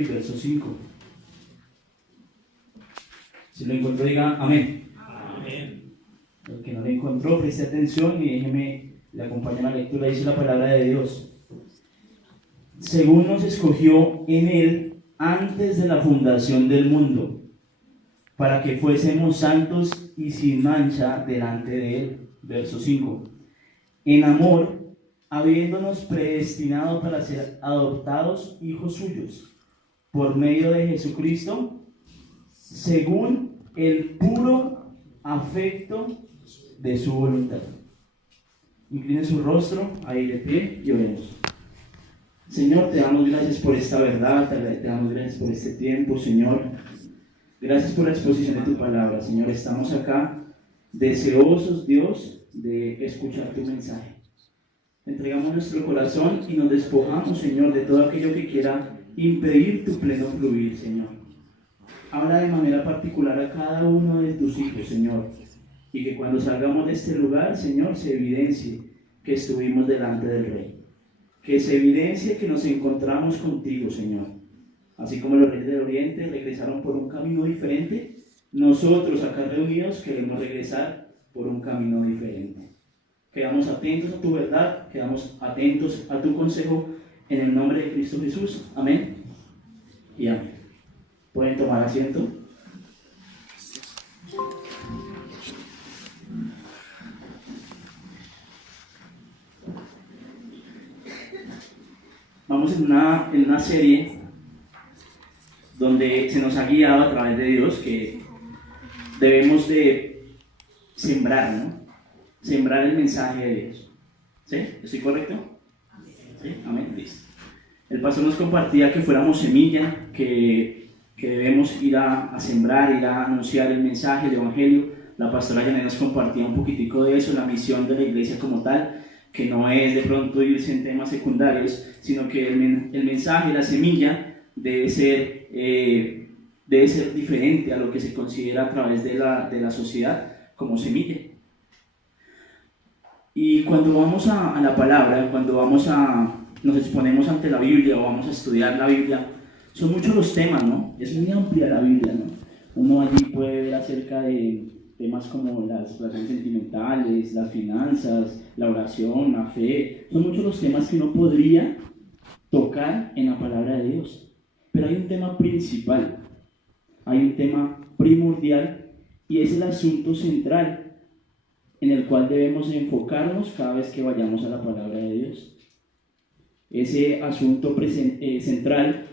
y verso 5. Si lo encontró, diga amén. Amén. El que no lo encontró, preste atención y déjeme le acompañar a la lectura. Dice la palabra de Dios: según nos escogió en él antes de la fundación del mundo, para que fuésemos santos y sin mancha delante de él. Verso 5. En amor, habiéndonos predestinado para ser adoptados hijos suyos, por medio de Jesucristo, según el puro afecto de su voluntad. Incline su rostro, ahí de pie, y oremos. Señor, te damos gracias por esta verdad, te damos gracias por este tiempo, Señor. Gracias por la exposición de tu palabra, Señor. Estamos acá deseosos, Dios, de escuchar tu mensaje. Entregamos nuestro corazón y nos despojamos, Señor, de todo aquello que quiera impedir tu pleno fluir, Señor. Habla de manera particular a cada uno de tus hijos, Señor, y que cuando salgamos de este lugar, Señor, se evidencie que estuvimos delante del Rey, que se evidencie que nos encontramos contigo, Señor. Así como los reyes del Oriente regresaron por un camino diferente, nosotros acá reunidos queremos regresar por un camino diferente. Quedamos atentos a tu verdad, quedamos atentos a tu consejo, en el nombre de Cristo Jesús. Amén y amén. ¿Pueden tomar asiento? Vamos en una serie donde se nos ha guiado a través de Dios que debemos de sembrar, ¿no? Sembrar el mensaje de Dios. ¿Sí? ¿Estoy correcto? ¿Sí? Amén. Listo. El pastor nos compartía que fuéramos semilla, que debemos ir a sembrar, ir a anunciar el mensaje, el evangelio. La pastora Janet nos compartía un poquitico de eso, la misión de la iglesia como tal, que no es de pronto irse en temas secundarios, sino que el mensaje, la semilla, debe ser diferente a lo que se considera a través de la sociedad como semilla. Y cuando vamos a la palabra, cuando nos exponemos ante la Biblia o vamos a estudiar la Biblia, son muchos los temas, ¿no? Es muy amplia la Biblia, ¿no? Uno allí puede ver acerca de temas como las relaciones sentimentales, las finanzas, la oración, la fe. Son muchos los temas que uno podría tocar en la palabra de Dios. Pero hay un tema principal, hay un tema primordial, y es el asunto central en el cual debemos enfocarnos cada vez que vayamos a la palabra de Dios. Ese asunto central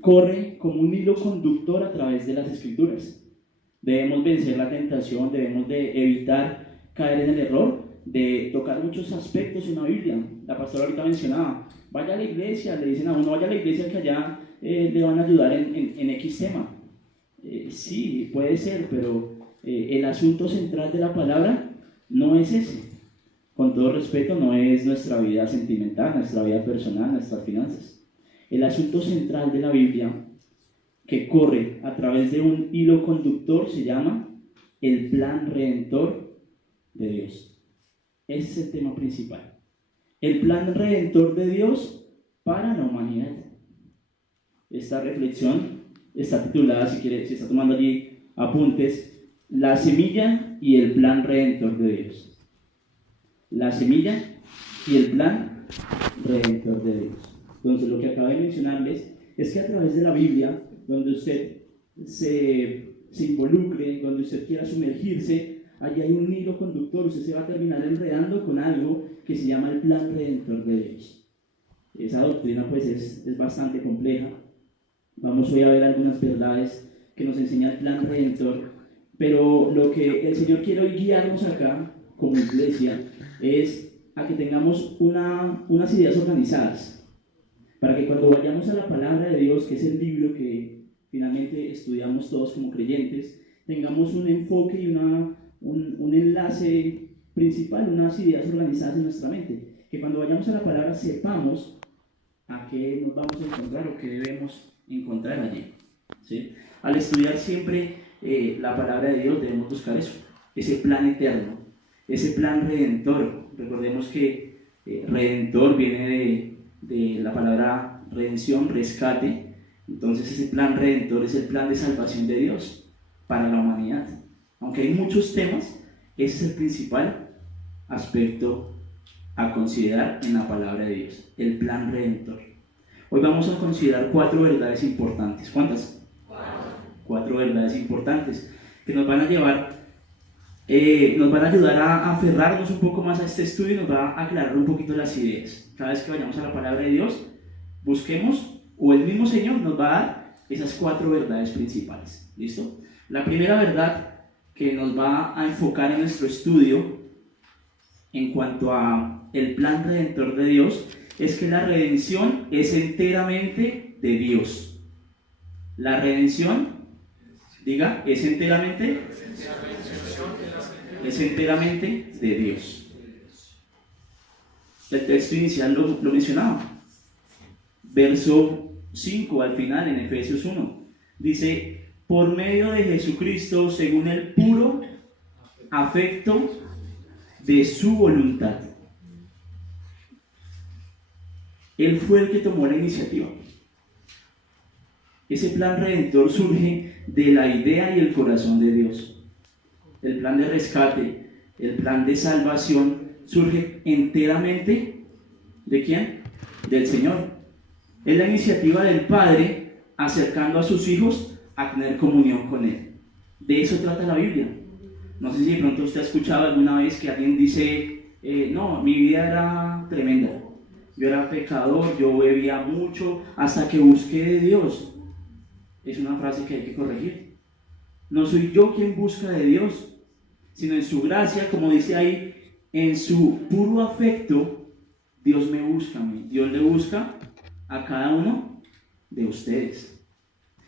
corre como un hilo conductor a través de las Escrituras. Debemos vencer la tentación, debemos de evitar caer en el error de tocar muchos aspectos en la Biblia. La pastora ahorita mencionaba, vaya a la iglesia, le dicen a uno, vaya a la iglesia que allá le van a ayudar en X tema. Sí, puede ser, pero el asunto central de la palabra no es ese. Con todo respeto, no es nuestra vida sentimental, nuestra vida personal, nuestras finanzas. El asunto central de la Biblia, que corre a través de un hilo conductor, se llama el plan redentor de Dios. Ese es el tema principal. El plan redentor de Dios para la humanidad. Esta reflexión está titulada, si está tomando allí apuntes, la semilla y el plan redentor de Dios. La semilla y el plan redentor de Dios. Entonces, lo que acabo de mencionarles es que a través de la Biblia, donde usted se involucre, donde usted quiera sumergirse, allí hay un hilo conductor. Usted se va a terminar enredando con algo que se llama el plan redentor de Dios. Esa doctrina pues es bastante compleja. Vamos hoy a ver algunas verdades que nos enseña el plan redentor, pero lo que el Señor quiere hoy guiarnos acá como iglesia es a que tengamos unas ideas organizadas, para que cuando vayamos a la palabra de Dios, que es el libro que finalmente estudiamos todos como creyentes, tengamos un enfoque y un enlace principal, unas ideas organizadas en nuestra mente, que cuando vayamos a la palabra sepamos a qué nos vamos a encontrar o qué debemos encontrar allí, ¿sí? Al estudiar siempre la palabra de Dios debemos buscar eso, ese plan eterno, ese plan redentor. Recordemos que redentor viene de la palabra redención, rescate, Entonces ese plan redentor es el plan de salvación de Dios para la humanidad. Aunque hay muchos temas, ese es el principal aspecto a considerar en la palabra de Dios, el plan redentor. Hoy vamos a considerar 4 verdades importantes. ¿Cuántas? 4 verdades importantes que nos van a llevar, nos van a ayudar a aferrarnos un poco más a este estudio y nos va a aclarar un poquito las ideas. Cada vez que vayamos a la palabra de Dios, busquemos, o el mismo Señor nos va a dar esas 4 verdades principales. ¿Listo? La primera verdad que nos va a enfocar en nuestro estudio en cuanto a el plan redentor de Dios es que la redención es enteramente de Dios. La redención, diga, es enteramente de Dios. El texto inicial lo mencionaba. Verso 5 al final en Efesios 1 dice: por medio de Jesucristo, según el puro afecto de su voluntad. Él fue el que tomó la iniciativa. Ese plan redentor surge de la idea y el corazón de Dios. El plan de rescate, el plan de salvación surge enteramente ¿de quién? Del Señor. Es la iniciativa del Padre acercando a sus hijos a tener comunión con Él. De eso trata la Biblia. No sé si de pronto usted ha escuchado alguna vez que alguien dice, no, mi vida era tremenda. Yo era pecador, yo bebía mucho, hasta que busqué de Dios. Es una frase que hay que corregir. No soy yo quien busca de Dios, sino en su gracia, como dice ahí, en su puro afecto, Dios me busca a mí. Dios le busca a cada uno de ustedes.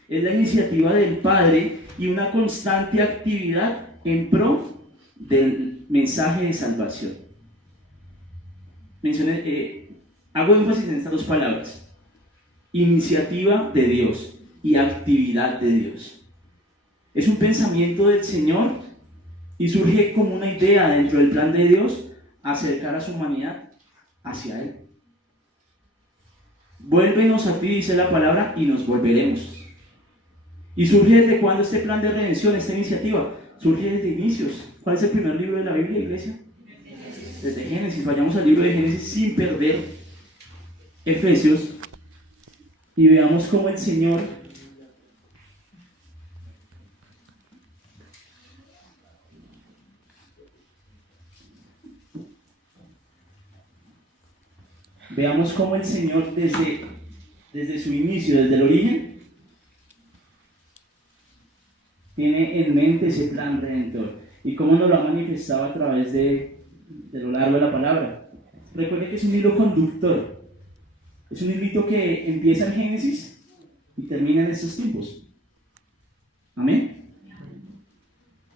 Es la iniciativa del Padre y una constante actividad en pro del mensaje de salvación. Hago énfasis en estas 2 palabras: iniciativa de Dios y actividad de Dios. Es un pensamiento del Señor y surge como una idea dentro del plan de Dios acercar a su humanidad hacia Él. Vuélvenos a ti, dice la palabra, y nos volveremos. ¿Y surge desde cuándo este plan de redención, esta iniciativa? Surge desde inicios. ¿Cuál es el primer libro de la Biblia, iglesia? Desde Génesis. Vayamos al libro de Génesis sin perder Efesios y veamos cómo el Señor desde su inicio, desde el origen, tiene en mente ese plan redentor y cómo nos lo ha manifestado a través de lo largo de la palabra. Recuerde que es un hilo conductor. Es un hilito que empieza en Génesis y termina en estos tiempos. Amén.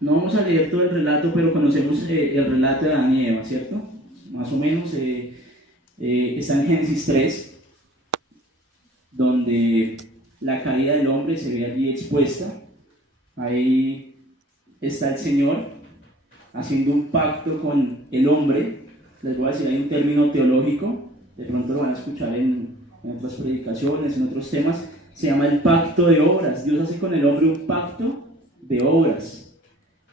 No vamos a leer todo el relato, pero conocemos el relato de Adán y Eva, ¿cierto? Más o menos está en Génesis 3, donde la caída del hombre se ve allí expuesta. Ahí está el Señor haciendo un pacto con el hombre. Les voy a decir, hay un término teológico, de pronto lo van a escuchar en otras predicaciones, en otros temas, se llama el pacto de obras. Dios hace con el hombre un pacto de obras.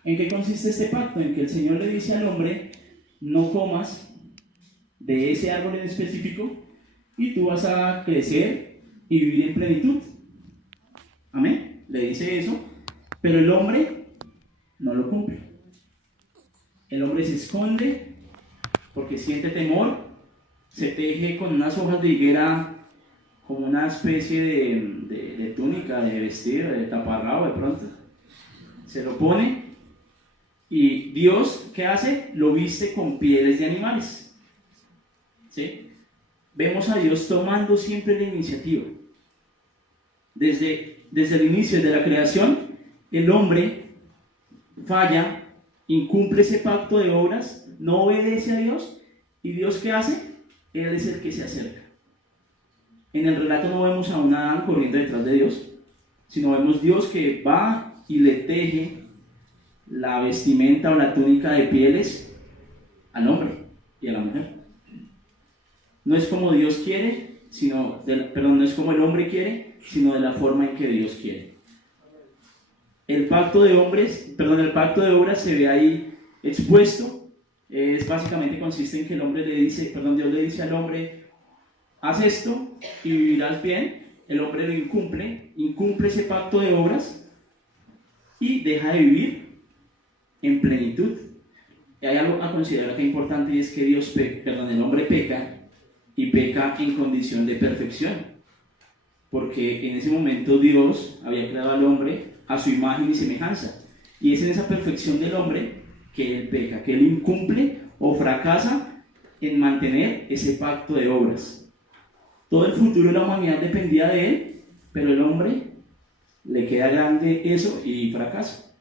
¿En qué consiste este pacto? En que el Señor le dice al hombre: no comas de ese árbol en específico y tú vas a crecer y vivir en plenitud. Amén. Le dice eso, pero el hombre no lo cumple. El hombre se esconde porque siente temor, se teje con unas hojas de higuera como una especie de túnica, de vestido, de taparrabo de pronto. Se lo pone y Dios, ¿qué hace? Lo viste con pieles de animales. ¿Sí? Vemos a Dios tomando siempre la iniciativa. Desde el inicio de la creación, el hombre falla, incumple ese pacto de obras, no obedece a Dios, y Dios, ¿qué hace? Él es el que se acerca. En el relato no vemos a un Adán corriendo detrás de Dios, sino vemos Dios que va y le teje la vestimenta o la túnica de pieles al hombre y a la mujer. No es como Dios quiere, no es como el hombre quiere, sino de la forma en que Dios quiere. El pacto de obras se ve ahí expuesto. Básicamente consiste en que Dios le dice al hombre: haz esto y vivirás bien. El hombre lo incumple ese pacto de obras y deja de vivir en plenitud. Y hay algo a considerar que es importante, y es que el hombre peca, y peca en condición de perfección, porque en ese momento Dios había creado al hombre a su imagen y semejanza, y es en esa perfección del hombre que él peca, que él incumple o fracasa en mantener ese pacto de obras. Todo el futuro de la humanidad dependía de él, pero el hombre le queda grande eso y fracasa.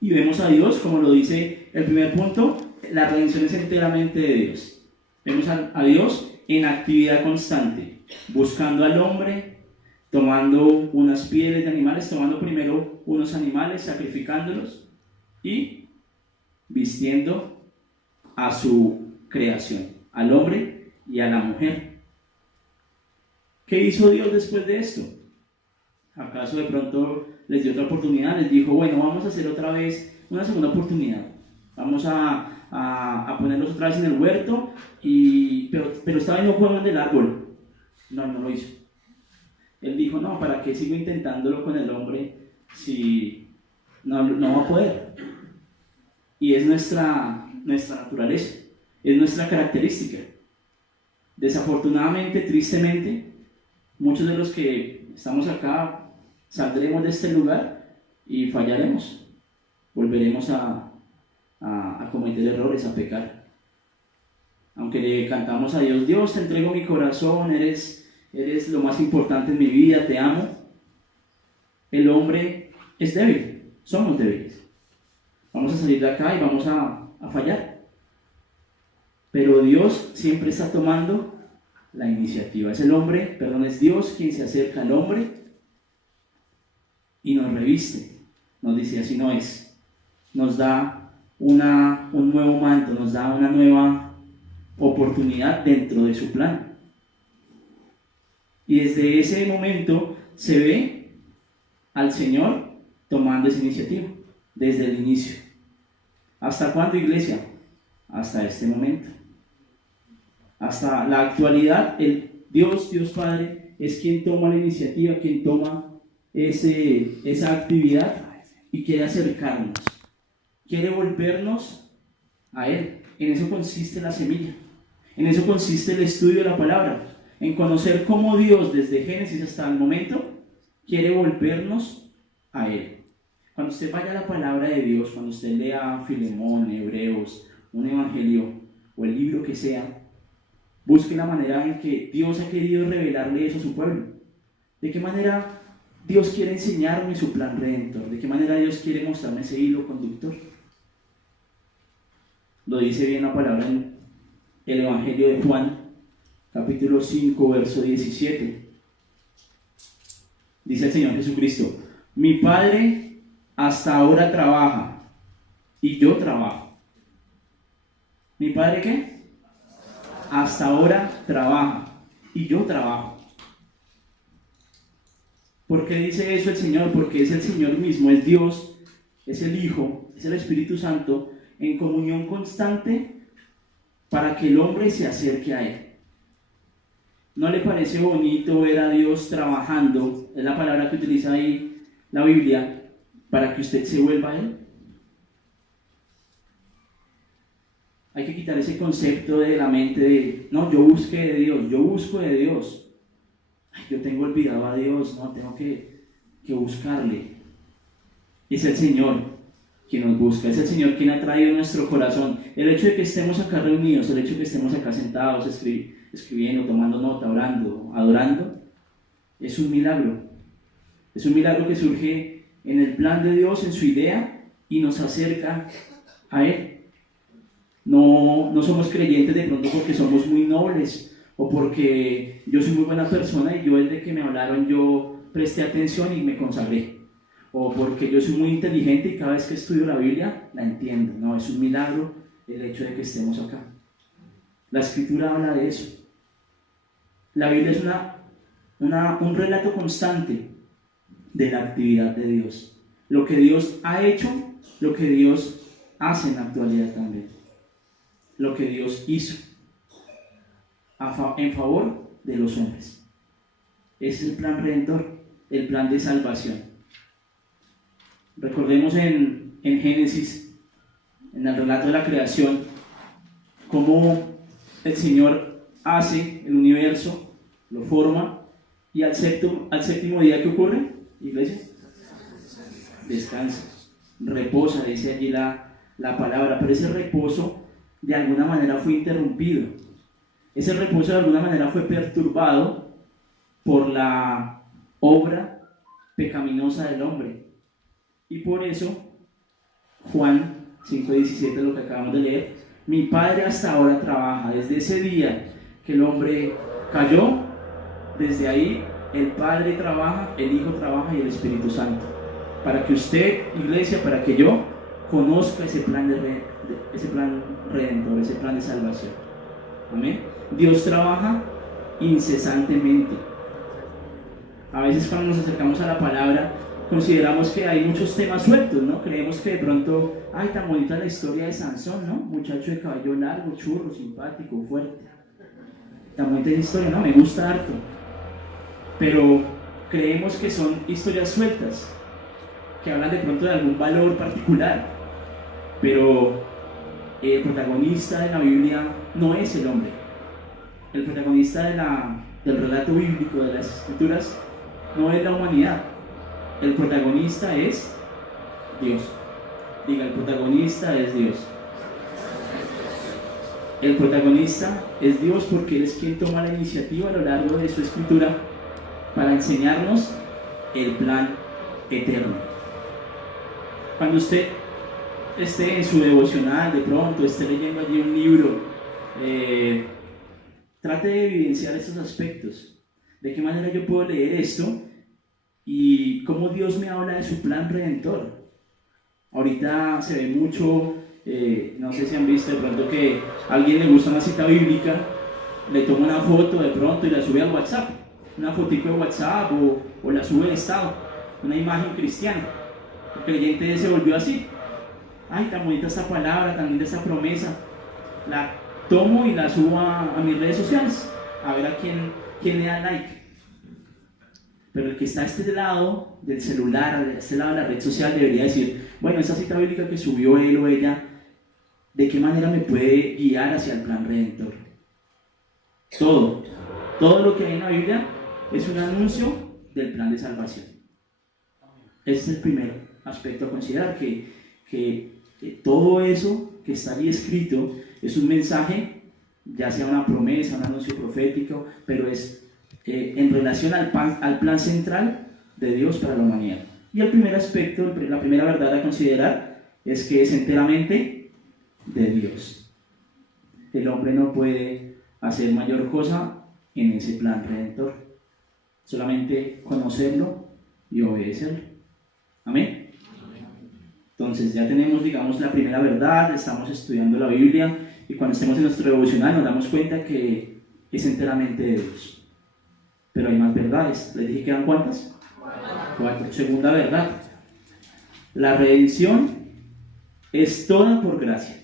Y vemos a Dios, como lo dice el primer punto, la redención es enteramente de Dios. Vemos a Dios en actividad constante, buscando al hombre, tomando unas pieles de animales, tomando primero unos animales, sacrificándolos y vistiendo a su creación, al hombre y a la mujer. ¿Qué hizo Dios después de esto? ¿Acaso de pronto les dio otra oportunidad? Les dijo: bueno, vamos a hacer otra vez una segunda oportunidad. Vamos a ponerlos otra vez en el huerto, pero esta vez no coman del árbol. No lo hizo. Él dijo: no, ¿para qué sigo intentándolo con el hombre si no va a poder? Y es nuestra naturaleza, es nuestra característica. Desafortunadamente, tristemente, muchos de los que estamos acá saldremos de este lugar y fallaremos, volveremos a cometer errores, a pecar. Aunque le cantamos a Dios: Dios, te entrego mi corazón, eres lo más importante en mi vida, te amo. El hombre es débil, somos débiles. Vamos a salir de acá y vamos a fallar. Pero Dios siempre está tomando la iniciativa. Es Dios quien se acerca al hombre y nos reviste. Nos dice: así no es. Nos da un nuevo manto, nos da una nueva oportunidad dentro de su plan. Y desde ese momento se ve al Señor tomando esa iniciativa, desde el inicio. ¿Hasta cuándo, iglesia? Hasta este momento. Hasta la actualidad, Dios Padre es quien toma la iniciativa, quien toma esa actividad y quiere acercarnos, quiere volvernos a Él. En eso consiste la semilla, en eso consiste el estudio de la palabra, en conocer cómo Dios, desde Génesis hasta el momento, quiere volvernos a Él. Cuando usted vaya a la palabra de Dios, cuando usted lea Filemón, Hebreos, un evangelio o el libro que sea, busque la manera en que Dios ha querido revelarle eso a su pueblo. ¿De qué manera Dios quiere enseñarme su plan redentor? ¿De qué manera Dios quiere mostrarme ese hilo conductor? Lo dice bien la palabra en el Evangelio de Juan, capítulo 5, verso 17. Dice el Señor Jesucristo: mi Padre hasta ahora trabaja y yo trabajo. ¿Mi Padre qué? Hasta ahora trabaja y yo trabajo. ¿Por qué dice eso el Señor? Porque es el Señor mismo, es Dios, es el Hijo, es el Espíritu Santo, en comunión constante para que el hombre se acerque a Él. ¿No le parece bonito ver a Dios trabajando? Es la palabra que utiliza ahí la Biblia, para que usted se vuelva a Él. Hay que quitar ese concepto de la mente de: no, yo busco de Dios. Ay, yo tengo olvidado a Dios, no, tengo que buscarle. Es el Señor quien nos busca, es el Señor quien ha traído nuestro corazón. El hecho de que estemos acá reunidos, el hecho de que estemos acá sentados, escribiendo, tomando nota, orando, adorando, es un milagro. Es un milagro que surge en el plan de Dios, en su idea, y nos acerca a Él. No somos creyentes de pronto porque somos muy nobles o porque yo soy muy buena persona y yo desde que me hablaron yo presté atención y me consagré, o porque yo soy muy inteligente y cada vez que estudio la Biblia la entiendo. No, es un milagro el hecho de que estemos acá. La Escritura habla de eso. La Biblia es una un relato constante de la actividad de Dios. Lo que Dios ha hecho, lo que Dios hace en la actualidad también. Lo que Dios hizo en favor de los hombres. Ese es el plan redentor, el plan de salvación. Recordemos en Génesis, en el relato de la creación, cómo el Señor hace el universo, lo forma, y al séptimo día, ¿qué ocurre, iglesia? Descansa, reposa, dice allí la palabra, pero ese reposo de alguna manera fue interrumpido. Ese reposo de alguna manera fue perturbado por la obra pecaminosa del hombre. Y por eso, Juan 5:17, lo que acabamos de leer, mi Padre hasta ahora trabaja. Desde ese día que el hombre cayó, desde ahí el Padre trabaja, el Hijo trabaja y el Espíritu Santo. Para que usted, iglesia, para que yo conozca ese plan redentor, ese plan de salvación. Amén. Dios trabaja incesantemente. A veces cuando nos acercamos a la palabra, consideramos que hay muchos temas sueltos, ¿no? Creemos que de pronto, ay, tan bonita la historia de Sansón, ¿no? Muchacho de cabello largo, churro, simpático, fuerte. Tan bonita esa historia, ¿no? Me gusta harto. Pero creemos que son historias sueltas, que hablan de pronto de algún valor particular. Pero el protagonista de la Biblia no es el hombre. El protagonista del relato bíblico, de las Escrituras, no es la humanidad. El protagonista es Dios. Diga, el protagonista es Dios. El protagonista es Dios porque Él es quien toma la iniciativa a lo largo de su escritura para enseñarnos el plan eterno. Cuando usted esté en su devocional, de pronto esté leyendo allí un libro, trate de evidenciar estos aspectos. ¿De qué manera yo puedo leer esto? Y cómo Dios me habla de su plan redentor. Ahorita se ve mucho, no sé si han visto de pronto que a alguien le gusta una cita bíblica, le toma una foto de pronto y la sube al WhatsApp, una fotico de WhatsApp o la sube de estado, una imagen cristiana. El creyente se volvió así. Ay, tan bonita esta palabra, tan linda esta promesa. La tomo y la subo a mis redes sociales, a ver a quién le da like. Pero el que está a este lado del celular, a este lado de la red social, debería decir, bueno, esa cita bíblica que subió él o ella, ¿de qué manera me puede guiar hacia el plan redentor? Todo lo que hay en la Biblia es un anuncio del plan de salvación. Ese es el primer aspecto a considerar, que todo eso que está ahí escrito es un mensaje, ya sea una promesa, un anuncio profético, pero es en relación al plan central de Dios para la humanidad. Y el primer aspecto, la primera verdad a considerar es que es enteramente de Dios. El hombre no puede hacer mayor cosa en ese plan redentor, solamente conocerlo y obedecerlo. Amén. Entonces ya tenemos, digamos, la primera verdad, estamos estudiando la Biblia y cuando estemos en nuestro devocional nos damos cuenta que es enteramente de Dios. Pero hay más verdades. ¿Les dije que eran cuántas? 4. Segunda verdad. La redención es toda por gracia.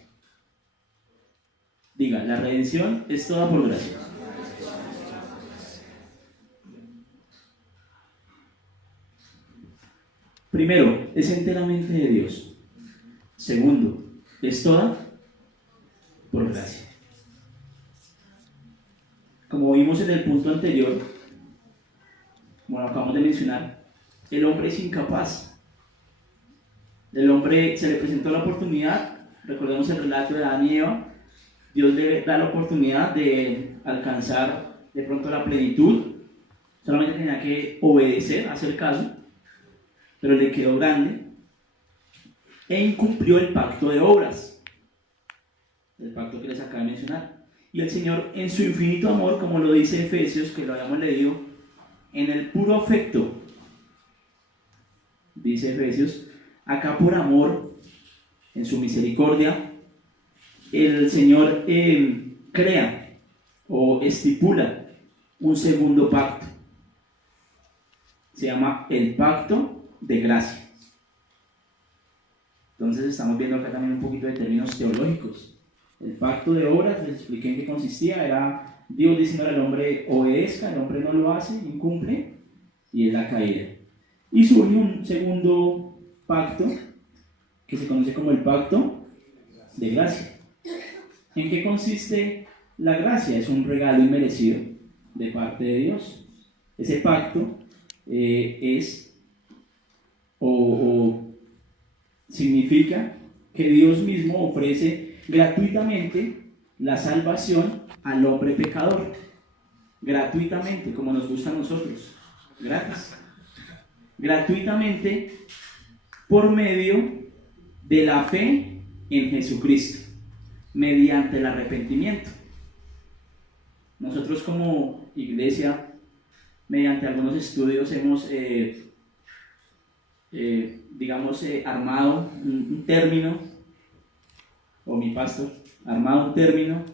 Diga, la redención es toda por gracia. Primero, es enteramente de Dios. Segundo, es toda por gracia. Como vimos en el punto anterior, como lo acabamos de mencionar, el hombre es incapaz. El hombre se le presentó la oportunidad, recordemos el relato de Adán y Eva, Dios le da la oportunidad de alcanzar de pronto la plenitud, solamente tenía que obedecer, hacer caso, pero le quedó grande e incumplió el pacto de obras, el pacto que les acabo de mencionar. Y el Señor, en su infinito amor, como lo dice Efesios, que lo habíamos leído, en el puro afecto, dice Efesios, acá por amor, en su misericordia, el Señor crea o estipula un segundo pacto. Se llama el pacto de gracia. Entonces estamos viendo acá también un poquito de términos teológicos. El pacto de obras, les expliqué en qué consistía, era Dios diciendo al hombre obedezca, el hombre no lo hace, incumple, y es la caída. Y surge un segundo pacto que se conoce como el pacto de gracia. ¿En qué consiste la gracia? Es un regalo inmerecido de parte de Dios. Ese pacto significa que Dios mismo ofrece gratuitamente la salvación al hombre pecador. Gratuitamente, como nos gusta a nosotros. Gratis. Gratuitamente por medio de la fe en Jesucristo, mediante el arrepentimiento. Nosotros como iglesia, mediante algunos estudios hemos armado un término, o mi pastor, armado un término,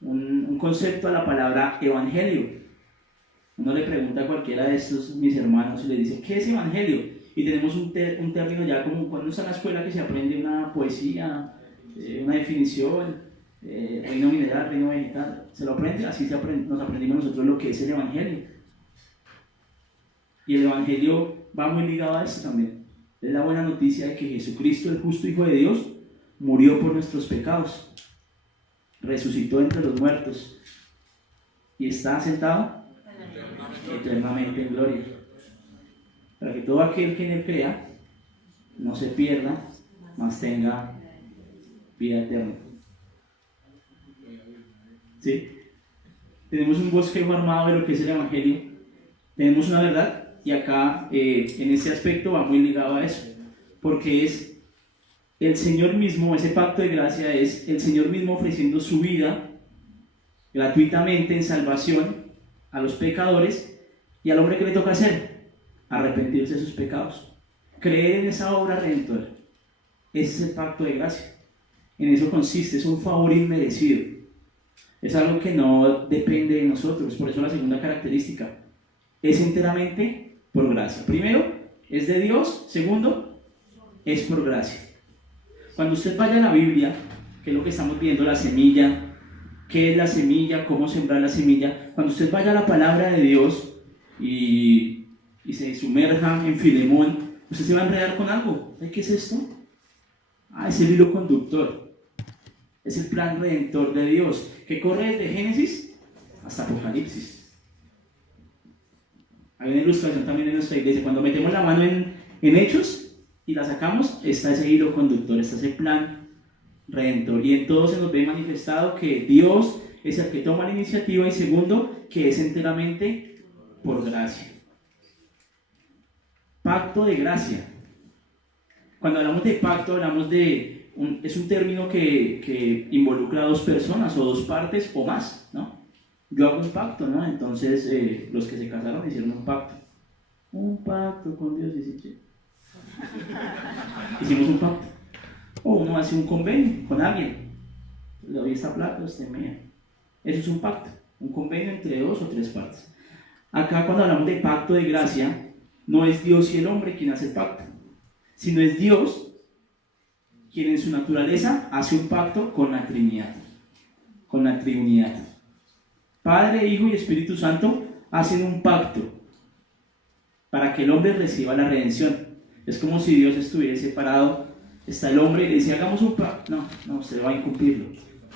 un concepto a la palabra evangelio. Uno le pregunta a cualquiera de estos mis hermanos y le dice, ¿qué es evangelio? Y tenemos un término ya como cuando uno está en la escuela que se aprende una poesía, una definición, reino mineral, reino vegetal, se lo aprende, así nos aprendimos nosotros lo que es el evangelio. Y el evangelio va muy ligado a esto también. Es la buena noticia de que Jesucristo, el justo Hijo de Dios, murió por nuestros pecados, resucitó entre los muertos y está sentado eternamente en gloria, para que todo aquel que en él crea no se pierda, mas tenga vida eterna. ¿Sí? Tenemos un bosquejo armado de lo que es el evangelio, tenemos una verdad. Y acá, en ese aspecto, va muy ligado a eso, porque es el Señor mismo, ese pacto de gracia es el Señor mismo ofreciendo su vida gratuitamente en salvación a los pecadores, y al hombre que le toca hacer, arrepentirse de sus pecados, creer en esa obra redentora. Ese es el pacto de gracia. En eso consiste, es un favor inmerecido, es algo que no depende de nosotros. Por eso la segunda característica es enteramente por gracia. Primero, es de Dios. Segundo, es por gracia. Cuando usted vaya a la Biblia, que es lo que estamos viendo, la semilla, qué es la semilla, cómo sembrar la semilla, cuando usted vaya a la palabra de Dios y se sumerja en Filemón, usted se va a enredar con algo. ¿Qué es esto? Es el hilo conductor, es el plan redentor de Dios, que corre desde Génesis hasta Apocalipsis. Hay una ilustración también en nuestra iglesia. Cuando metemos la mano en Hechos y la sacamos, está ese hilo conductor, está ese plan redentor. Y en todo se nos ve manifestado que Dios es el que toma la iniciativa, y segundo, que es enteramente por gracia. Pacto de gracia. Cuando hablamos de pacto, hablamos es un término que involucra a dos personas o dos partes o más, ¿no? Yo hago un pacto, ¿no? Entonces los que se casaron hicieron un pacto. Un pacto con Dios, dice. Hicimos un pacto. O uno hace un convenio con alguien. Le doy esta plata, este mía. Eso es un pacto. Un convenio entre dos o tres partes. Acá cuando hablamos de pacto de gracia, no es Dios y el hombre quien hace el pacto, sino es Dios quien en su naturaleza hace un pacto con la Trinidad. Con la Trinidad. Padre, Hijo y Espíritu Santo hacen un pacto para que el hombre reciba la redención. Es como si Dios estuviese parado, está el hombre y le dice, hagamos un pacto. No, usted va a incumplirlo.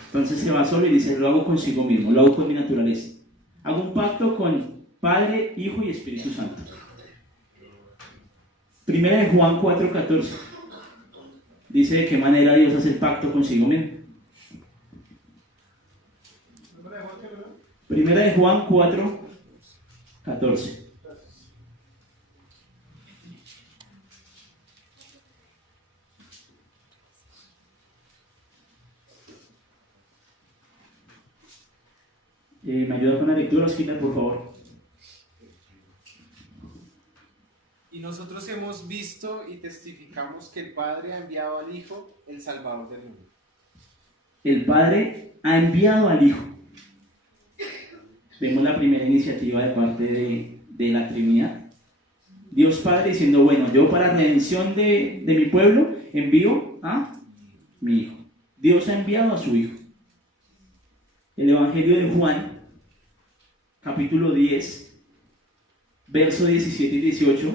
Entonces se va solo y dice, lo hago consigo mismo, lo hago con mi naturaleza. Hago un pacto con Padre, Hijo y Espíritu Santo. Primera de Juan 4:14 dice de qué manera Dios hace el pacto consigo mismo. Primera de Juan 4:14. ¿Me ayuda con la lectura, Osquita, por favor? Y nosotros hemos visto y testificamos que el Padre ha enviado al Hijo, el Salvador del mundo. El Padre ha enviado al Hijo. Vemos la primera iniciativa de parte de la Trinidad. Dios Padre diciendo, bueno, yo para redención de mi pueblo envío a mi Hijo. Dios ha enviado a su Hijo. El Evangelio de Juan, capítulo 10, verso 17 y 18.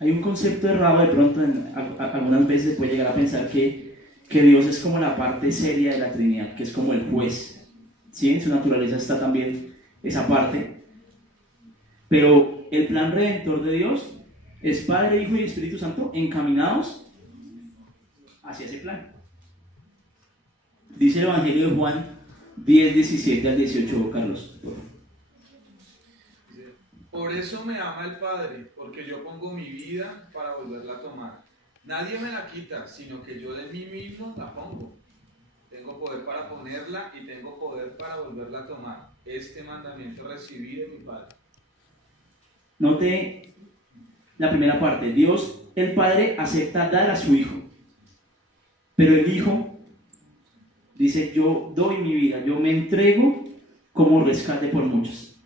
Hay un concepto errado de pronto, algunas veces se puede llegar a pensar que Dios es como la parte seria de la Trinidad, que es como el juez. ¿Sí? En su naturaleza está también esa parte. Pero el plan redentor de Dios es Padre, Hijo y Espíritu Santo encaminados hacia ese plan. Dice el Evangelio de Juan 10, 17 al 18, Carlos. Por eso me ama el Padre, porque yo pongo mi vida para volverla a tomar. Nadie me la quita, sino que yo de mí mismo la pongo. Tengo poder para ponerla y tengo poder para volverla a tomar. Este mandamiento recibí de mi Padre. Note la primera parte. Dios, el Padre, acepta dar a su Hijo. Pero el Hijo dice, yo doy mi vida, yo me entrego como rescate por muchos.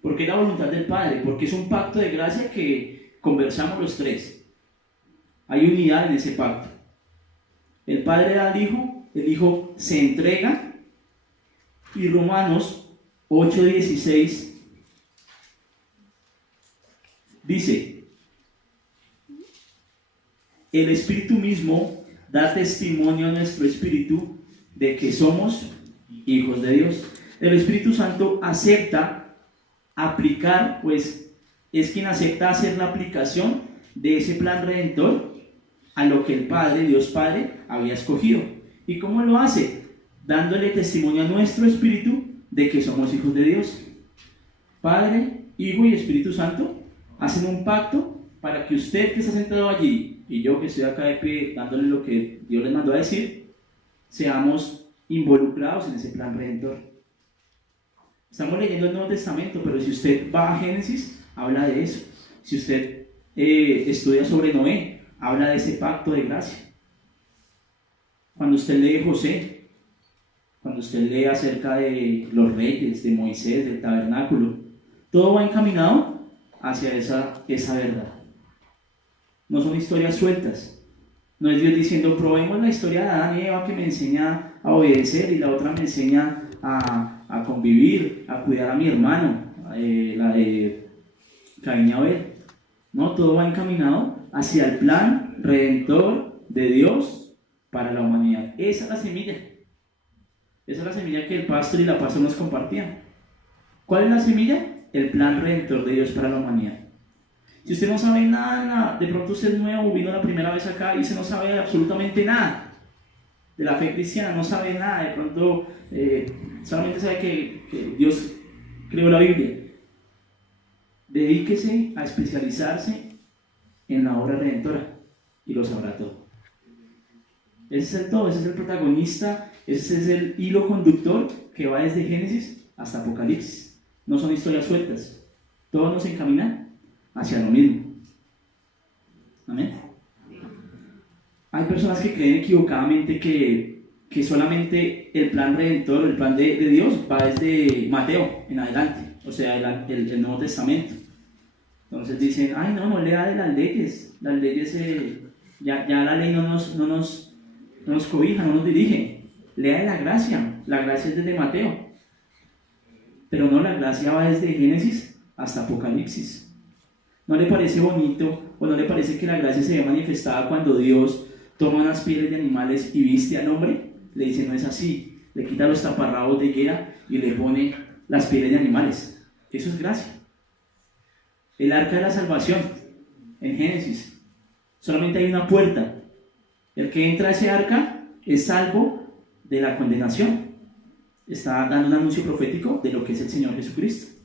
Porque es la voluntad del Padre, porque es un pacto de gracia que conversamos los tres. Hay unidad en ese pacto. El Padre da al Hijo, el Hijo se entrega, y Romanos 8:16 dice, el Espíritu mismo da testimonio a nuestro espíritu de que somos hijos de Dios. El Espíritu Santo acepta aplicar, pues es quien acepta hacer la aplicación de ese plan redentor a lo que el Padre, Dios Padre, había escogido. ¿Y cómo lo hace? Dándole testimonio a nuestro espíritu de que somos hijos de Dios. Padre, Hijo y Espíritu Santo hacen un pacto para que usted que está sentado allí y yo que estoy acá de pie dándole lo que Dios les mandó a decir, seamos involucrados en ese plan redentor. Estamos leyendo el Nuevo Testamento, pero si usted va a Génesis, habla de eso. Si usted estudia sobre Noé, habla de ese pacto de gracia. Cuando usted lee José, cuando usted lee acerca de los reyes, de Moisés, del tabernáculo, todo va encaminado hacia esa verdad. No son historias sueltas. No es Dios diciendo, probemos la historia de Adán y Eva que me enseña a obedecer y la otra me enseña a convivir, a cuidar a mi hermano, la de Caín y Abel. No, todo va encaminado hacia el plan redentor de Dios para la humanidad. Esa es la semilla. Esa es la semilla que el pastor y la pastora nos compartían. ¿Cuál es la semilla? El plan redentor de Dios para la humanidad. Si usted no sabe nada, de pronto usted es nuevo, vino la primera vez acá y usted no sabe absolutamente nada de la fe cristiana, no sabe nada, de pronto solamente sabe que Dios creó la Biblia. Dedíquese a especializarse en la obra redentora y lo sabrá todo. Ese es el todo, ese es el protagonista, ese es el hilo conductor que va desde Génesis hasta Apocalipsis. No son historias sueltas, todo nos encamina hacia lo mismo. Amén. Hay personas que creen equivocadamente que solamente el plan redentor, el plan de Dios va desde Mateo en adelante, o sea, el Nuevo Testamento. Entonces dicen, ay no lea de las leyes ya la ley no nos cobija, no nos dirige, lea de la gracia es desde Mateo, pero no, la gracia va desde Génesis hasta Apocalipsis. ¿No le parece bonito o no le parece que la gracia se ve manifestada cuando Dios toma unas pieles de animales y viste al hombre? Le dice, no es así, le quita los taparrabos de higuera y le pone las pieles de animales. Eso es gracia. El arca de la salvación, en Génesis, solamente hay una puerta. El que entra a ese arca es salvo de la condenación. Está dando un anuncio profético de lo que es el Señor Jesucristo.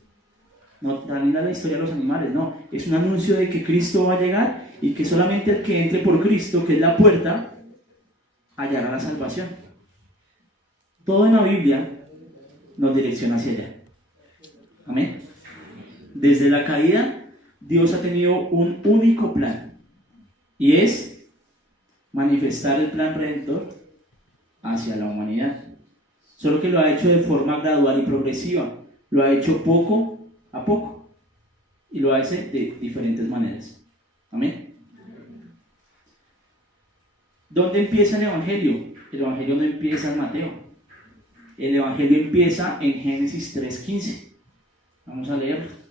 No también da la historia de los animales, no, es un anuncio de que Cristo va a llegar y que solamente el que entre por Cristo, que es la puerta, hallará la salvación. Todo en la Biblia nos direcciona hacia allá. Amén. Desde la caída, Dios ha tenido un único plan, y es manifestar el plan redentor hacia la humanidad. Solo que lo ha hecho de forma gradual y progresiva. lo ha hecho poco a poco y lo hace de diferentes maneras. Amén. ¿Dónde empieza el Evangelio? El Evangelio no empieza en Mateo. El Evangelio empieza en Génesis 3:15. Vamos a leerlo.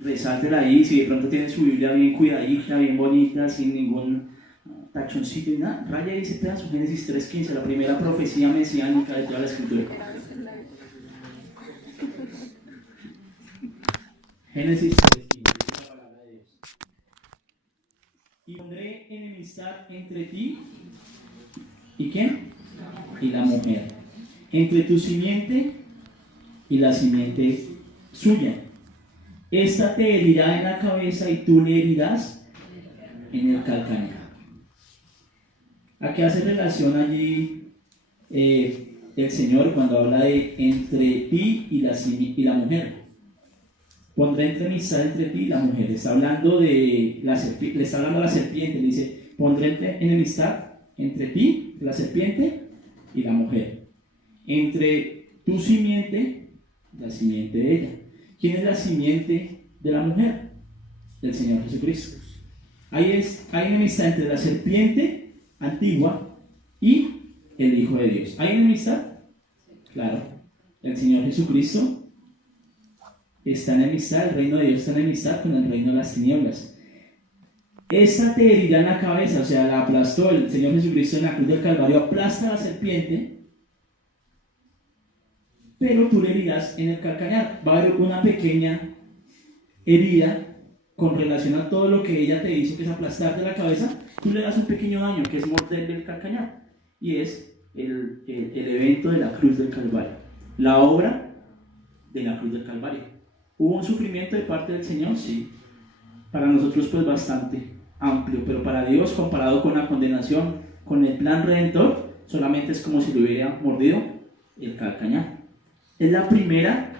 Resáltela ahí, si de pronto tiene su Biblia bien cuidadita, bien bonita, sin ningún tachoncito y nada, raya ahí ese pedazo, Génesis 3:15, la primera profecía mesiánica de toda la escritura. Génesis 3:15, es la palabra de Dios. Y pondré enemistad entre ti y ¿quién? Y la mujer, entre tu simiente y la simiente suya. Esta te herirá en la cabeza y tú le herirás en el calcañar. ¿A qué hace relación allí el Señor cuando habla de entre ti y la mujer? Pondré enemistad entre ti y la mujer. Está hablando de le está hablando a la serpiente. Le dice, pondré enemistad entre ti, la serpiente, y la mujer. Entre tu simiente, la simiente de ella. ¿Quién es la simiente de la mujer? El Señor Jesucristo. Hay enemistad entre la serpiente antigua y el Hijo de Dios. ¿Hay enemistad? Claro. El Señor Jesucristo está en enemistad, el reino de Dios está en enemistad con el reino de las tinieblas. Esta te herirá en la cabeza, o sea, la aplastó el Señor Jesucristo en la cruz del Calvario, aplasta a la serpiente, pero tú le herirás en el calcañar. Va a haber una pequeña herida con relación a todo lo que ella te hizo, que es aplastarte la cabeza. Tú le das un pequeño daño, que es morderle el calcañar, y es el evento de la cruz del Calvario, la obra de la cruz del Calvario. ¿Hubo un sufrimiento de parte del Señor? Sí. Para nosotros pues bastante amplio, pero para Dios, comparado con la condenación, con el plan redentor, solamente es como si le hubiera mordido el calcañar. Es la primera,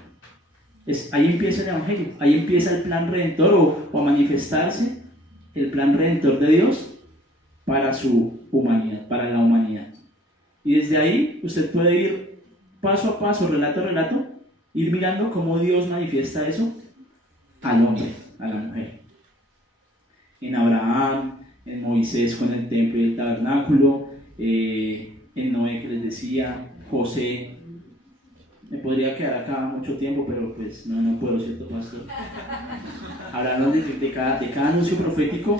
ahí empieza el Evangelio, ahí empieza el plan redentor o a manifestarse el plan redentor de Dios para su humanidad, para la humanidad. Y desde ahí usted puede ir paso a paso, relato a relato, ir mirando cómo Dios manifiesta eso al hombre, a la mujer. En Abraham, en Moisés con el templo y el tabernáculo, en Noé que les decía, José. Me podría quedar acá mucho tiempo, pero pues no puedo, ¿cierto, pastor? Hablando de cada anuncio profético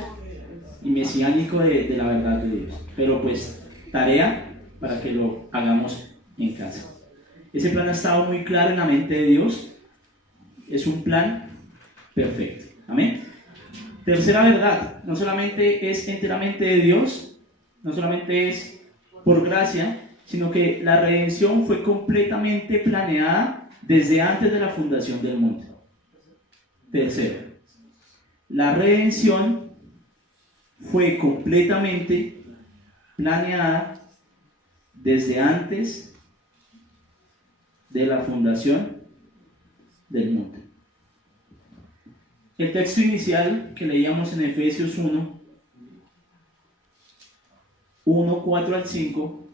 y mesiánico de la verdad de Dios. Pero pues tarea para que lo hagamos en casa. Ese plan ha estado muy claro en la mente de Dios. Es un plan perfecto. Amén. Tercera verdad, no solamente es enteramente de Dios, no solamente es por gracia, sino que la redención fue completamente planeada desde antes de la fundación del mundo. Tercero, la redención fue completamente planeada desde antes de la fundación del mundo. El texto inicial que leíamos en Efesios 1, 4 al 5,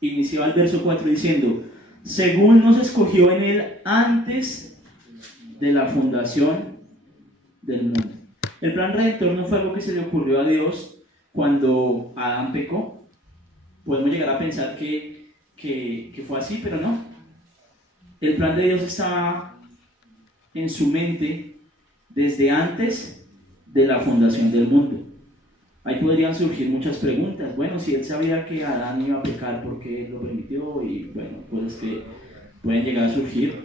iniciaba el verso 4 diciendo, según nos escogió en él antes de la fundación del mundo. El plan redentor no fue algo que se le ocurrió a Dios cuando Adán pecó. Podemos llegar a pensar que fue así, pero no. El plan de Dios estaba en su mente desde antes de la fundación del mundo. Ahí podrían surgir muchas preguntas. Bueno, si él sabía que Adán iba a pecar, ¿por qué lo permitió? Y bueno, cosas que pueden llegar a surgir.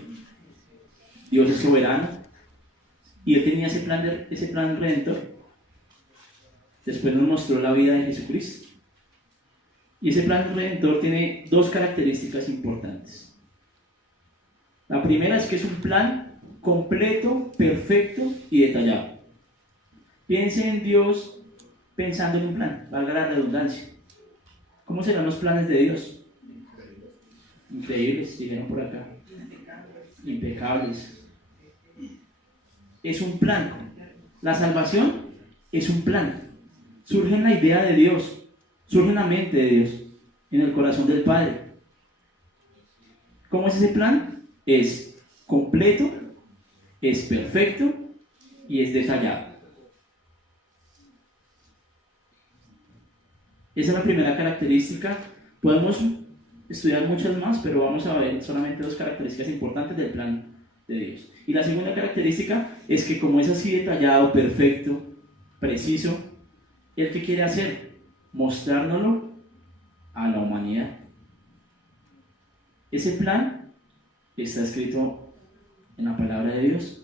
Dios es soberano y él tenía ese plan redentor. Después nos mostró la vida de Jesucristo. Y ese plan redentor tiene dos características importantes. La primera es que es un plan completo, perfecto y detallado. Piense en Dios pensando en un plan, valga la redundancia. ¿Cómo serán los planes de Dios? Increíbles, dijeron por acá. Impecables. es un plan. La salvación es un plan. Surge en la idea de Dios, surge en la mente de Dios, en el corazón del Padre. ¿Cómo es ese plan? Es completo, es perfecto y es detallado. Esa es la primera característica. Podemos estudiar muchas más, pero vamos a ver solamente 2 características importantes del plan de Dios. Y la segunda característica es que como es así detallado, perfecto, preciso, ¿Él qué quiere hacer? Mostrárnoslo a la humanidad. Ese plan está escrito en la palabra de Dios.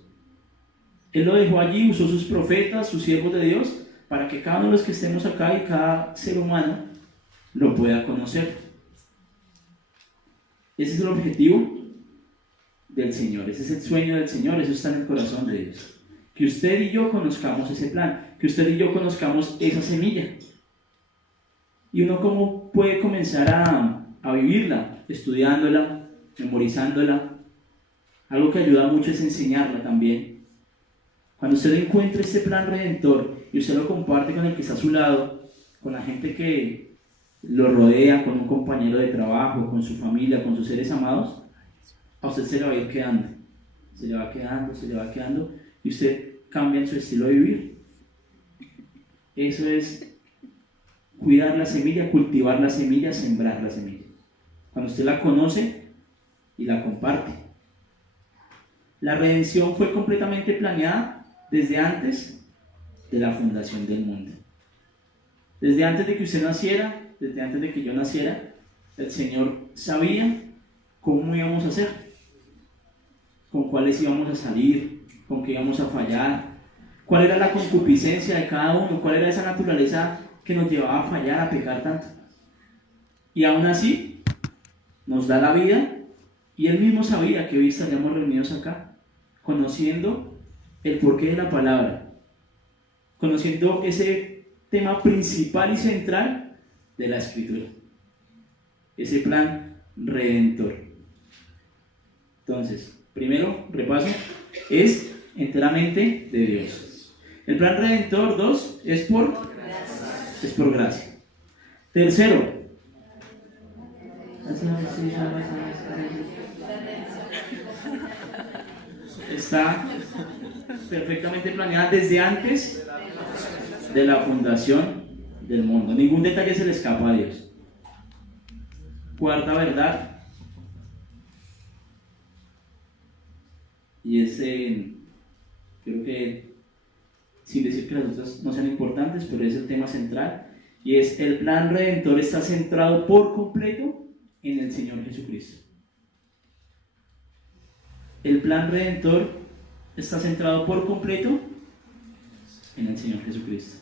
Él lo dejó allí, usó sus profetas, sus siervos de Dios, para que cada uno de los que estemos acá y cada ser humano lo pueda conocer. Ese es el objetivo del Señor, ese es el sueño del Señor, eso está en el corazón de Dios. Que usted y yo conozcamos ese plan, que usted y yo conozcamos esa semilla. Y uno cómo puede comenzar a vivirla, estudiándola, memorizándola. Algo que ayuda mucho es enseñarla también. Cuando usted encuentre este plan redentor y usted lo comparte con el que está a su lado, con la gente que lo rodea, con un compañero de trabajo, con su familia, con sus seres amados, a usted se le va a ir quedando, se le va quedando y usted cambia en su estilo de vivir. Eso es cuidar la semilla, cultivar la semilla, sembrar la semilla. Cuando usted la conoce y la comparte. La redención fue completamente planeada desde antes de la fundación del mundo. Desde antes de que usted naciera, desde antes de que yo naciera, el Señor sabía cómo íbamos a hacer, con cuáles íbamos a salir, con qué íbamos a fallar, cuál era la concupiscencia de cada uno, cuál era esa naturaleza que nos llevaba a fallar, a pecar tanto. Y aún así, nos da la vida y Él mismo sabía que hoy estaríamos reunidos acá, conociendo el porqué de la palabra, conociendo ese tema principal y central de la Escritura, ese plan redentor. Entonces, primero, repaso, es enteramente de Dios. El plan redentor, 2, es por gracia. Tercero, está perfectamente planeada desde antes de la fundación del mundo. Ningún detalle se le escapa a Dios. Cuarta verdad, y es, creo que, sin decir que las otras no sean importantes, pero es el tema central, y es el plan redentor está centrado por completo en el Señor Jesucristo. El plan redentor está centrado por completo en el Señor Jesucristo.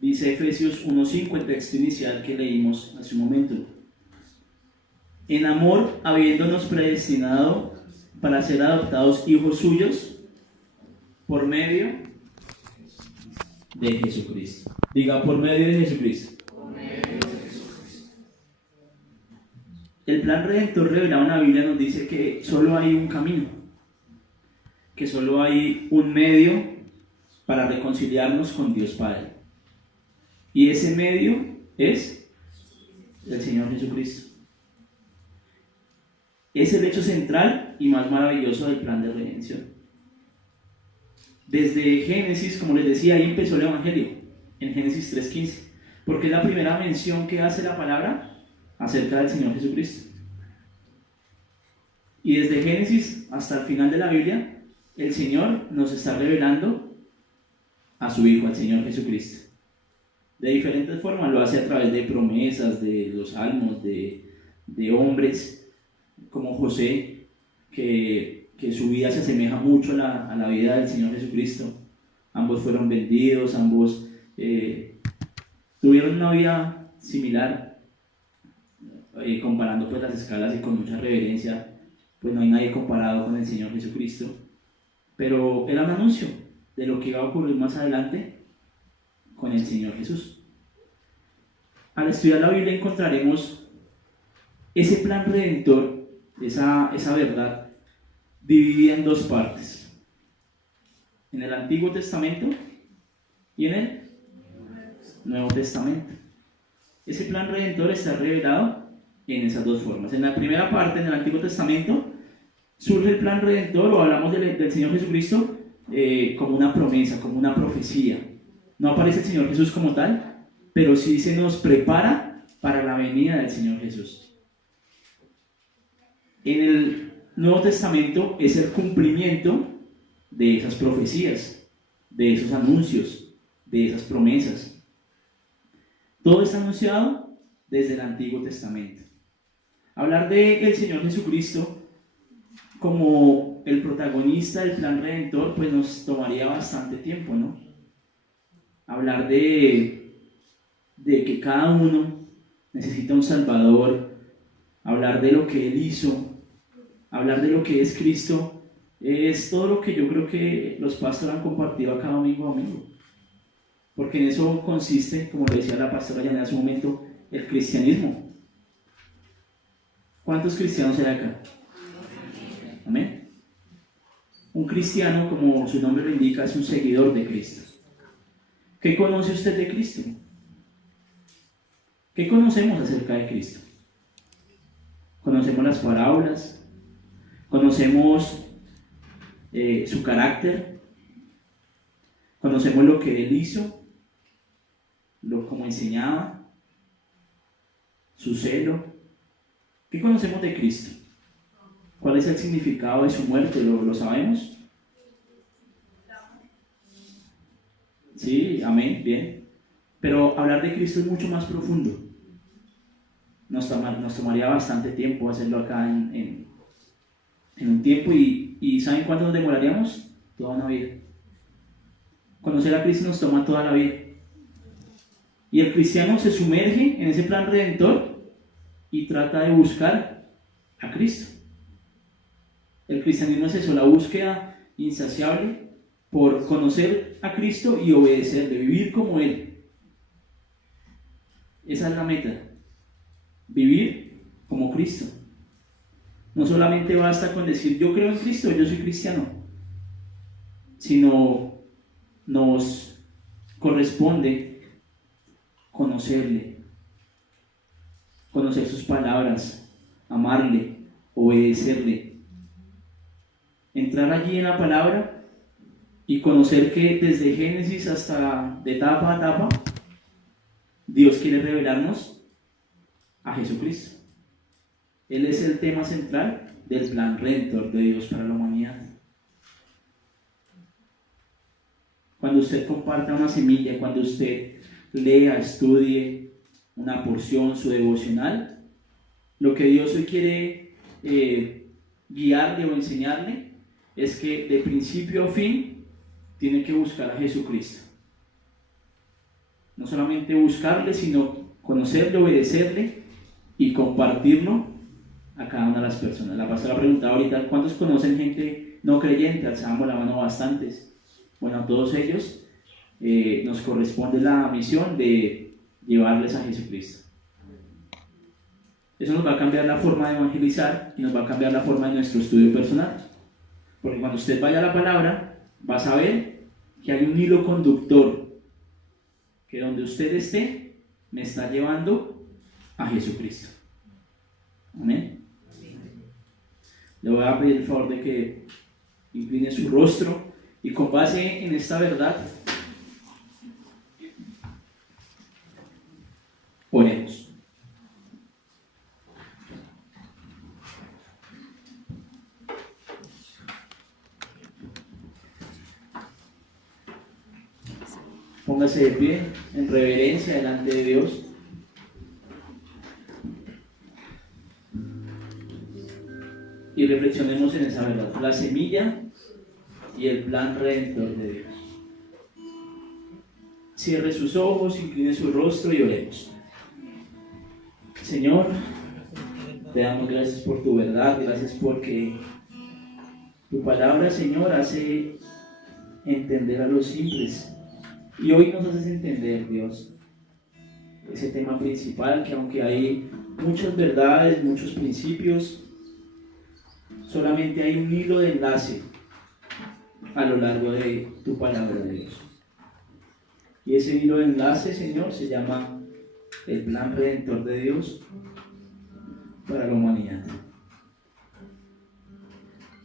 Dice Efesios 1:5, el texto inicial que leímos hace un momento. En amor, habiéndonos predestinado para ser adoptados hijos suyos por medio de Jesucristo. Diga, por medio de Jesucristo. El plan redentor revelado en la Biblia nos dice que solo hay un camino, que solo hay un medio para reconciliarnos con Dios Padre. Y ese medio es el Señor Jesucristo. Es el hecho central y más maravilloso del plan de redención. Desde Génesis, como les decía, ahí empezó el Evangelio, en Génesis 3:15, porque es la primera mención que hace la palabra acerca del Señor Jesucristo. Y desde Génesis hasta el final de la Biblia, el Señor nos está revelando a su Hijo, al Señor Jesucristo. De diferentes formas, lo hace a través de promesas, de los salmos, de hombres como José, que su vida se asemeja mucho a la vida del Señor Jesucristo. Ambos fueron vendidos, ambos tuvieron una vida similar, comparando pues las escalas y con mucha reverencia, pues no hay nadie comparado con el Señor Jesucristo, pero era un anuncio de lo que iba a ocurrir más adelante con el Señor Jesús. al estudiar la Biblia encontraremos ese plan redentor, esa verdad, dividida en dos partes, en el Antiguo Testamento y en el Nuevo Testamento. Ese plan redentor está revelado en esas dos formas. En la primera parte, en el Antiguo Testamento, surge el plan redentor, o hablamos del Señor Jesucristo como una promesa, como una profecía. No aparece el Señor Jesús como tal, pero sí se nos prepara para la venida del Señor Jesús. En el Nuevo Testamento es el cumplimiento de esas profecías, de esos anuncios, de esas promesas. Todo está anunciado desde el Antiguo Testamento. Hablar del Señor Jesucristo como el protagonista del plan redentor, pues nos tomaría bastante tiempo, ¿no? Hablar de que cada uno necesita un Salvador, hablar de lo que Él hizo, hablar de lo que es Cristo, es todo lo que yo creo que los pastores han compartido acá domingo a domingo. Porque en eso consiste, como lo decía la pastora Yanela hace un momento, el cristianismo. ¿Cuántos cristianos hay acá? Amén. Un cristiano, como su nombre lo indica, es un seguidor de Cristo. ¿Qué conoce usted de Cristo? ¿Qué conocemos acerca de Cristo? Conocemos las parábolas, conocemos su carácter, conocemos lo que Él hizo, cómo enseñaba, su celo. ¿Qué conocemos de Cristo? ¿Cuál es el significado de su muerte? ¿Lo sabemos? Sí, amén, bien. Pero hablar de Cristo es mucho más profundo. Nos tomaría bastante tiempo hacerlo acá en un tiempo. ¿Y saben cuánto nos demoraríamos? Toda una vida. Conocer a Cristo nos toma toda la vida. Y el cristiano se sumerge en ese plan redentor y trata de buscar a Cristo. El cristianismo es eso, la búsqueda insaciable por conocer a Cristo y obedecerle, vivir como Él. Esa es la meta, vivir como Cristo. No solamente basta con decir yo creo en Cristo, yo soy cristiano, sino nos corresponde conocerle, conocer sus palabras, amarle, obedecerle, entrar allí en la palabra y conocer que desde Génesis hasta de etapa a etapa Dios quiere revelarnos a Jesucristo. Él es el tema central del plan redentor de Dios para la humanidad. Cuando usted comparta una semilla, cuando usted lea, estudie una porción, su devocional, lo que Dios hoy quiere guiarle o enseñarle es que de principio a fin tiene que buscar a Jesucristo. No solamente buscarle, sino conocerle, obedecerle y compartirlo a cada una de las personas. La pastora preguntaba ahorita, ¿cuántos conocen gente no creyente? Alzamos la mano bastantes. Bueno, a todos ellos nos corresponde la misión de llevarles a Jesucristo. Eso nos va a cambiar la forma de evangelizar y nos va a cambiar la forma de nuestro estudio personal. Porque cuando usted vaya a la palabra, va a saber que hay un hilo conductor, que donde usted esté, me está llevando a Jesucristo. Amén. Le voy a pedir el favor de que incline su rostro y con base en esta verdad, oremos. Póngase de pie en reverencia delante de Dios. Y reflexionemos en esa verdad, la semilla y el plan redentor de Dios. Cierre sus ojos, incline su rostro y oremos. Señor, te damos gracias por tu verdad, gracias porque tu palabra, Señor, hace entender a los simples. Y hoy nos haces entender, Dios, ese tema principal, que aunque hay muchas verdades, muchos principios, solamente hay un hilo de enlace a lo largo de tu palabra de Dios. Y ese hilo de enlace, Señor, se llama el plan redentor de Dios para la humanidad.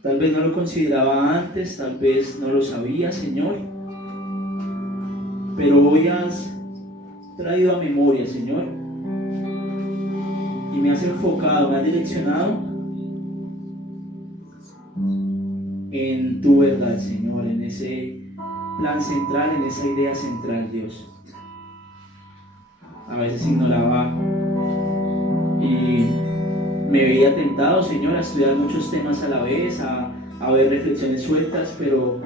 Tal vez no lo consideraba antes, tal vez no lo sabía, Señor, pero hoy has traído a memoria, Señor, y me has enfocado, me has direccionado en tu verdad, Señor, en ese plan central, en esa idea central, Dios. A veces ignoraba y me veía tentado, Señor, a estudiar muchos temas a la vez, a ver reflexiones sueltas, pero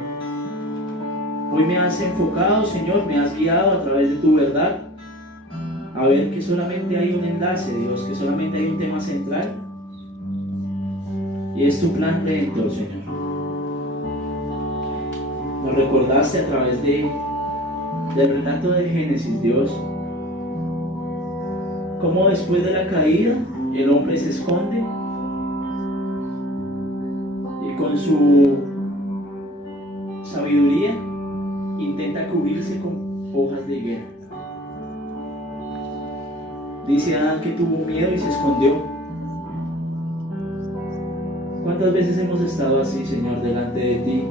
hoy me has enfocado, Señor, me has guiado a través de tu verdad a ver que solamente hay un enlace, Dios, que solamente hay un tema central, y es tu plan redentor, Señor. Nos recordaste a través del relato de Génesis, Dios, cómo después de la caída el hombre se esconde y con su sabiduría intenta cubrirse con hojas de higuera. Dice Adán que tuvo miedo y se escondió. ¿Cuántas veces hemos estado así, Señor, delante de ti?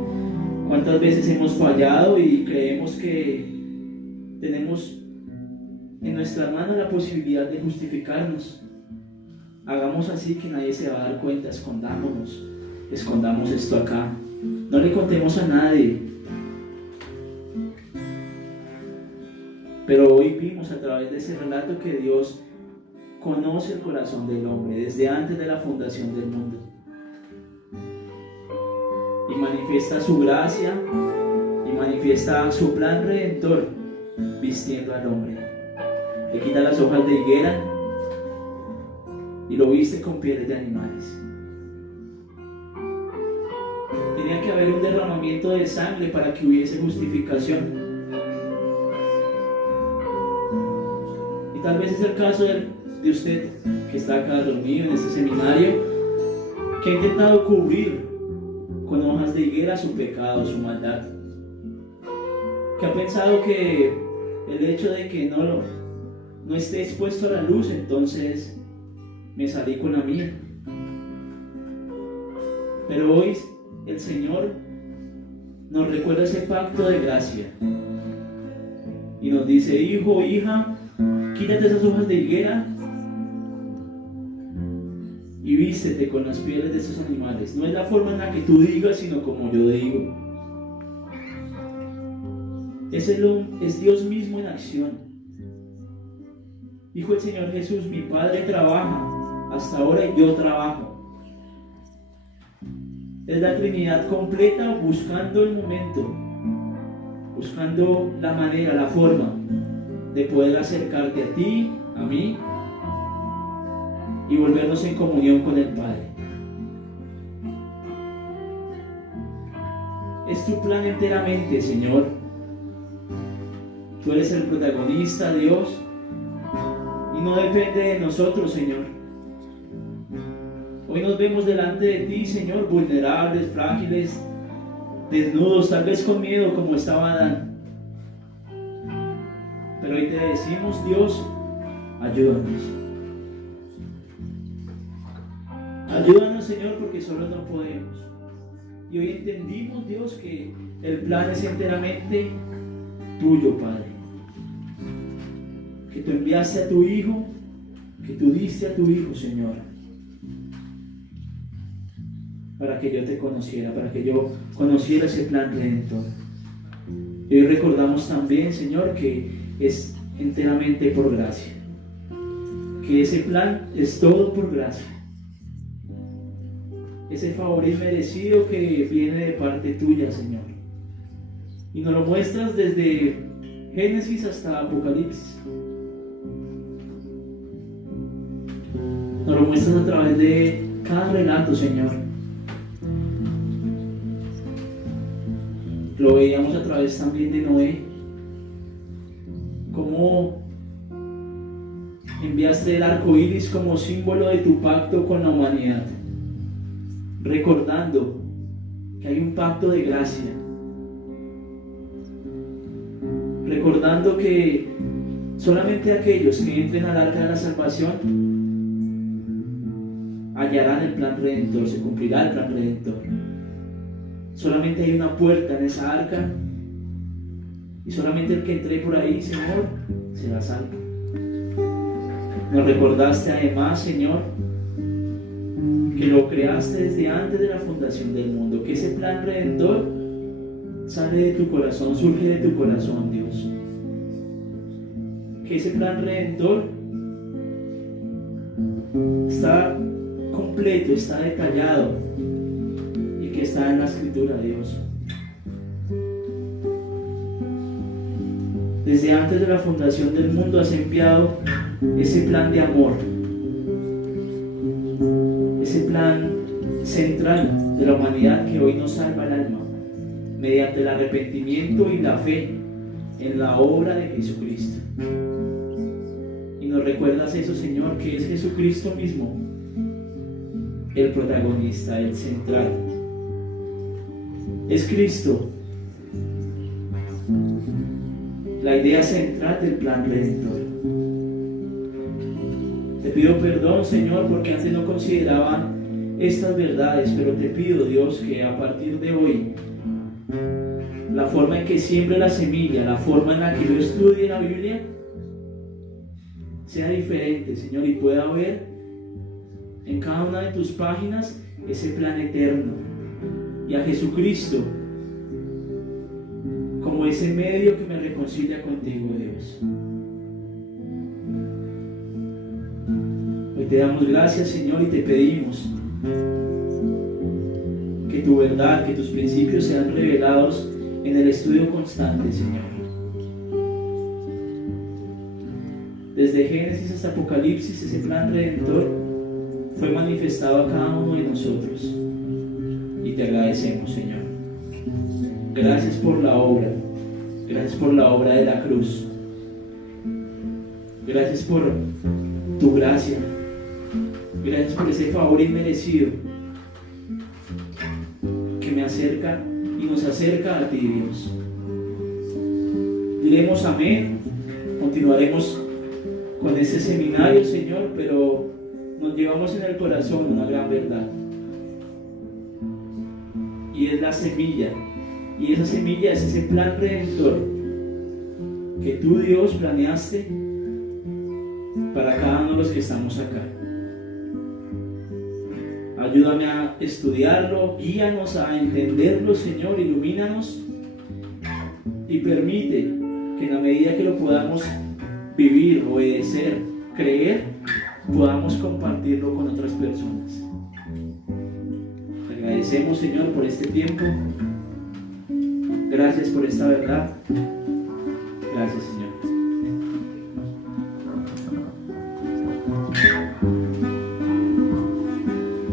¿Cuántas veces hemos fallado y creemos que tenemos en nuestras manos la posibilidad de justificarnos? Hagamos así que nadie se va a dar cuenta, escondámonos, escondamos esto acá, no le contemos a nadie. Pero hoy vimos a través de ese relato que Dios conoce el corazón del hombre desde antes de la fundación del mundo y manifiesta su gracia y manifiesta su plan redentor vistiendo al hombre. Le quita las hojas de higuera y lo viste con pieles de animales. Tenía que haber un derramamiento de sangre para que hubiese justificación. Y tal vez es el caso de usted que está acá dormido en este seminario, que ha intentado cubrir con hojas de higuera su pecado, su maldad, que ha pensado que el hecho de que no esté expuesto a la luz, entonces me salí con la mía. Pero hoy el Señor nos recuerda ese pacto de gracia y nos dice: hijo, hija, quítate esas hojas de higuera y vístete con las pieles de esos animales. No es la forma en la que tú digas, sino como yo digo. Es Dios mismo en acción. Dijo el Señor Jesús: mi Padre trabaja hasta ahora y yo trabajo. Es la Trinidad completa buscando el momento, buscando la manera, la forma de poder acercarte a ti, a mí, y volvernos en comunión con el Padre. Es tu plan enteramente, Señor. Tú eres el protagonista, Dios, y no depende de nosotros, Señor. Hoy nos vemos delante de ti, Señor, vulnerables, frágiles, desnudos, tal vez con miedo como estaba Adán. Pero hoy te decimos: Dios, ayúdanos. Ayúdanos, Señor, porque solo no podemos. Y hoy entendimos, Dios, que el plan es enteramente tuyo, Padre. Que tú enviaste a tu Hijo, que tú diste a tu Hijo, Señor, para que yo te conociera, para que yo conociera ese plan redentor. Y hoy recordamos también, Señor, que es enteramente por gracia, que ese plan es todo por gracia, ese favor inmerecido que viene de parte tuya, Señor, y nos lo muestras desde Génesis hasta Apocalipsis. Nos lo muestras a través de cada relato, Señor. Lo veíamos a través también de Noé, cómo enviaste el arco iris como símbolo de tu pacto con la humanidad, recordando que hay un pacto de gracia, recordando que solamente aquellos que entren al arca de la salvación hallarán el plan redentor, se cumplirá el plan redentor. Solamente hay una puerta en esa arca y solamente el que entre por ahí, Señor, será salvo. Nos recordaste además, Señor, que lo creaste desde antes de la fundación del mundo, que ese plan redentor sale de tu corazón, surge de tu corazón, Dios. Que ese plan redentor está completo, está detallado y que está en la Escritura, Dios. Desde antes de la fundación del mundo has enviado ese plan de amor, ese plan central de la humanidad que hoy nos salva el alma mediante el arrepentimiento y la fe en la obra de Jesucristo. Y nos recuerdas eso, Señor, que es Jesucristo mismo el protagonista, el central. Es Cristo la idea central del plan redentor. Te pido perdón, Señor, porque antes no consideraban estas verdades, pero te pido, Dios, que a partir de hoy la forma en que siembre la semilla, la forma en la que yo estudie la Biblia sea diferente, Señor, y pueda ver en cada una de tus páginas ese plan eterno y a Jesucristo como ese medio que me reconcilia contigo, Dios. Hoy te damos gracias, Señor, y te pedimos que tu verdad, que tus principios sean revelados en el estudio constante, Señor. Desde Génesis hasta Apocalipsis, ese plan redentor fue manifestado a cada uno de nosotros y te agradecemos, Señor. Gracias por la obra, gracias por la obra de la cruz, gracias por tu gracia, gracias por ese favor inmerecido que me acerca y nos acerca a ti, Dios. Diremos amén, continuaremos con este seminario, Señor, pero nos llevamos en el corazón una gran verdad, y es la semilla, y esa semilla es ese plan redentor que tú, Dios, planeaste para cada uno de los que estamos acá. Ayúdame a estudiarlo, guíanos a entenderlo, Señor, ilumínanos y permite que en la medida que lo podamos vivir, obedecer, creer, podamos compartirlo con otras personas. Te agradecemos, Señor, por este tiempo. Gracias por esta verdad. Gracias, Señor.